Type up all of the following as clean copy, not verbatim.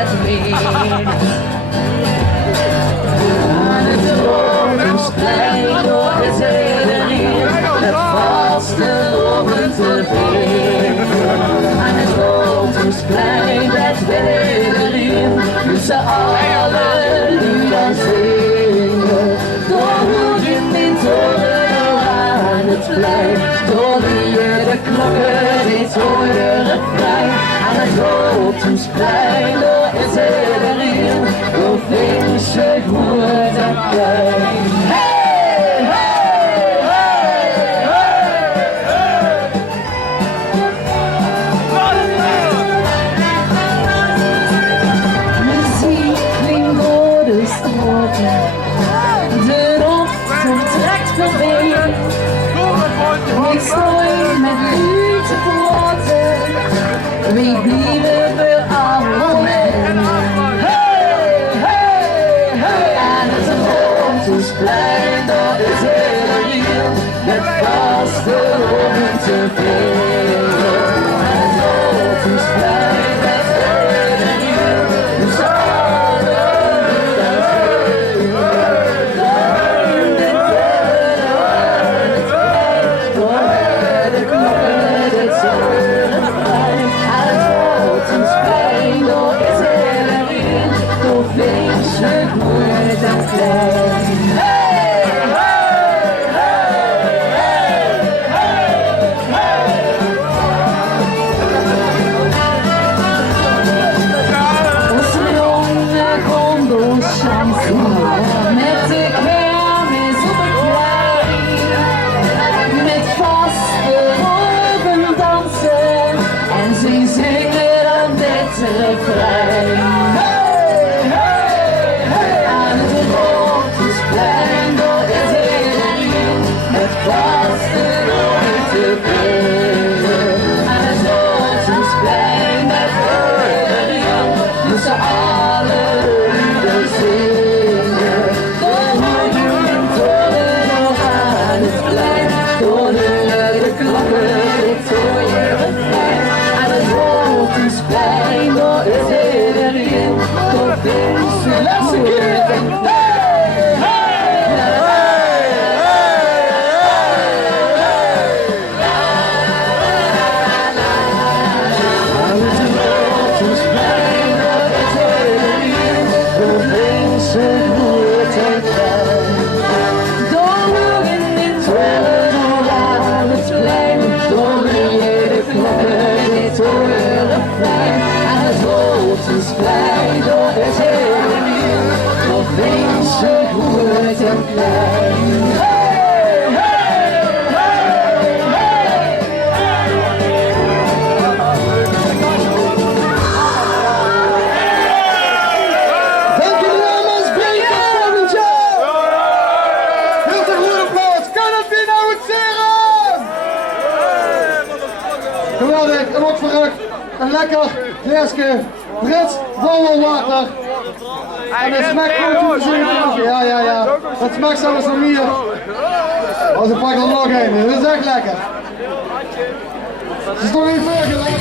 het weer. Aan het Roodhuisplein door het hele lier, het vaste lopend te weer. Aan het Roodhuisplein het hele lier, tussen alle lieden zingen. Door hoeden in toren aan het plein, door de klokken in toren refrein. Aan het Roodhuisplein door het hele lier, door Finse goed en klein. Hey, hey, hey, hey. Muziek klinkt door de straten, de ochtend trekt voorbij. Ik stooi met u te praten, wie blijven we allemaal? Hey, hey, hey! Aan het Roodhuisplein, dat is hele lief, met vaste ogen te veel. Aan het Roodhuisplein, dat is hele lief, dus alle lieden met de kermis op het plein, met vaste ogen dansen en ze zingen dan dit refrein. Hey, hey, hey! Aan het Roodhuisplein door het hele lier, met vaste ogen te brengen. Aan het Roodhuisplein met hele lier, tussen alle lieden zingen. Door hoeden en toren nog aan het plein, door de klokken dit mooie refrein. Aan het Roodhuisplein door het hele lier, door Finse goed en klein. Aan het Roodhuisplein door het hele lier, door Finse goed en klein. Hey, hey, hey, hey. Dank jullie wel, man. Spreek tot volgend jaar. Heel te goed applaus. Kan het weer nou het zeggen? Geweldig, en ook verrukt. Een lekker flesje Brits borrelwater. En het smaakt goed te zien. Ja. Het smaakt zelfs nog meer. Als ik pak er nog een. Dat is echt lekker. Het is toch niet veel gelijk.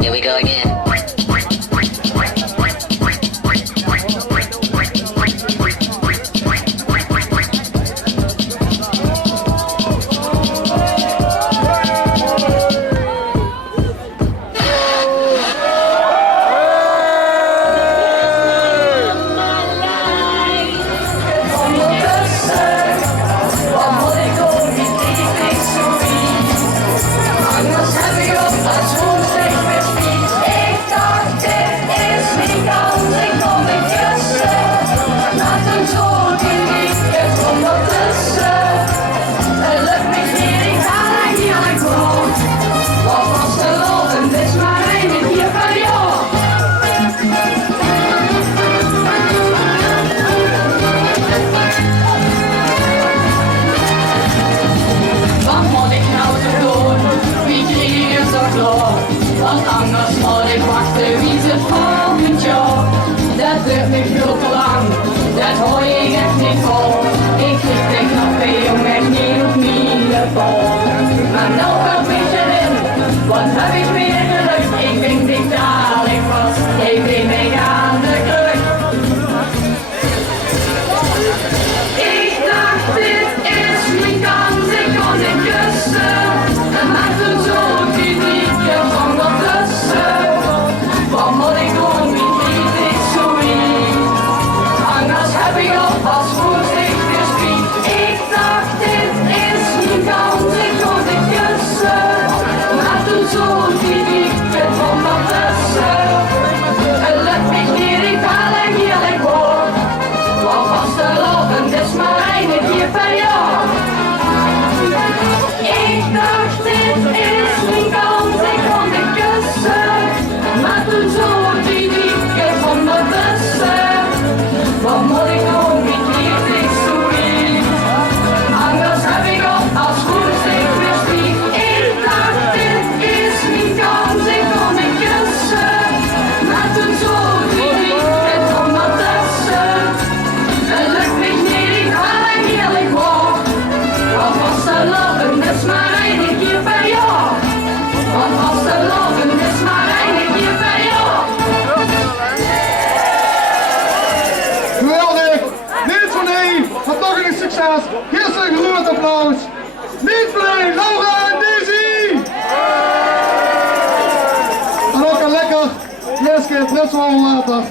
Here we go again. Want anders moet ik wachten wie ze volgend jaar. Dat duurt niet veel te lang, dat hoor ik echt niet vol. Ik kijk de knoppen om echt niet op mijn vol. Maar nou kan ik erin, wat heb ik weer geluk. Ik denk dit dadelijk vast, ik ben mee aan de kruk. Ik dacht dit is mijn kans, ik kon niet kussen. Maar toen zocht ik niet, je kwam ertussen. Wat moet ik doen, wie liet ik zo niet? Anders heb ik alvast voorzichtig spiek. Ik dacht dit is mijn kans, ik kon niet kussen. Maar toen zocht ik niet, je kwam ertussen. Het lukt me niet, ik haal en heerlijk hoor. Wat was te lopen, dit is maar één keer per jaar. Ik dacht dit is mijn kans, ik kon niet kussen. Maar toen zocht hij niet, ik vond me tussen. Wat moet ik doen, ik liet ik zo niet. Anders heb ik op als voorzicht weer spiek. Ik dacht dit is mijn kans, ik kon niet kussen. Maar toen zocht hij niet, ik vond me tussen. Het lukt me niet, ik haal en heerlijk hoor. Wat was te lopen, dit is maar één keer per jaar. Wat was te lopen, dit is maar één keer per jaar. Geweldig! Niet van één, maar toch een succes. Geef ze een groot applaus. Niet van één, Laura en Daisy! En ook een lekker, de eerste keer het rest wel later.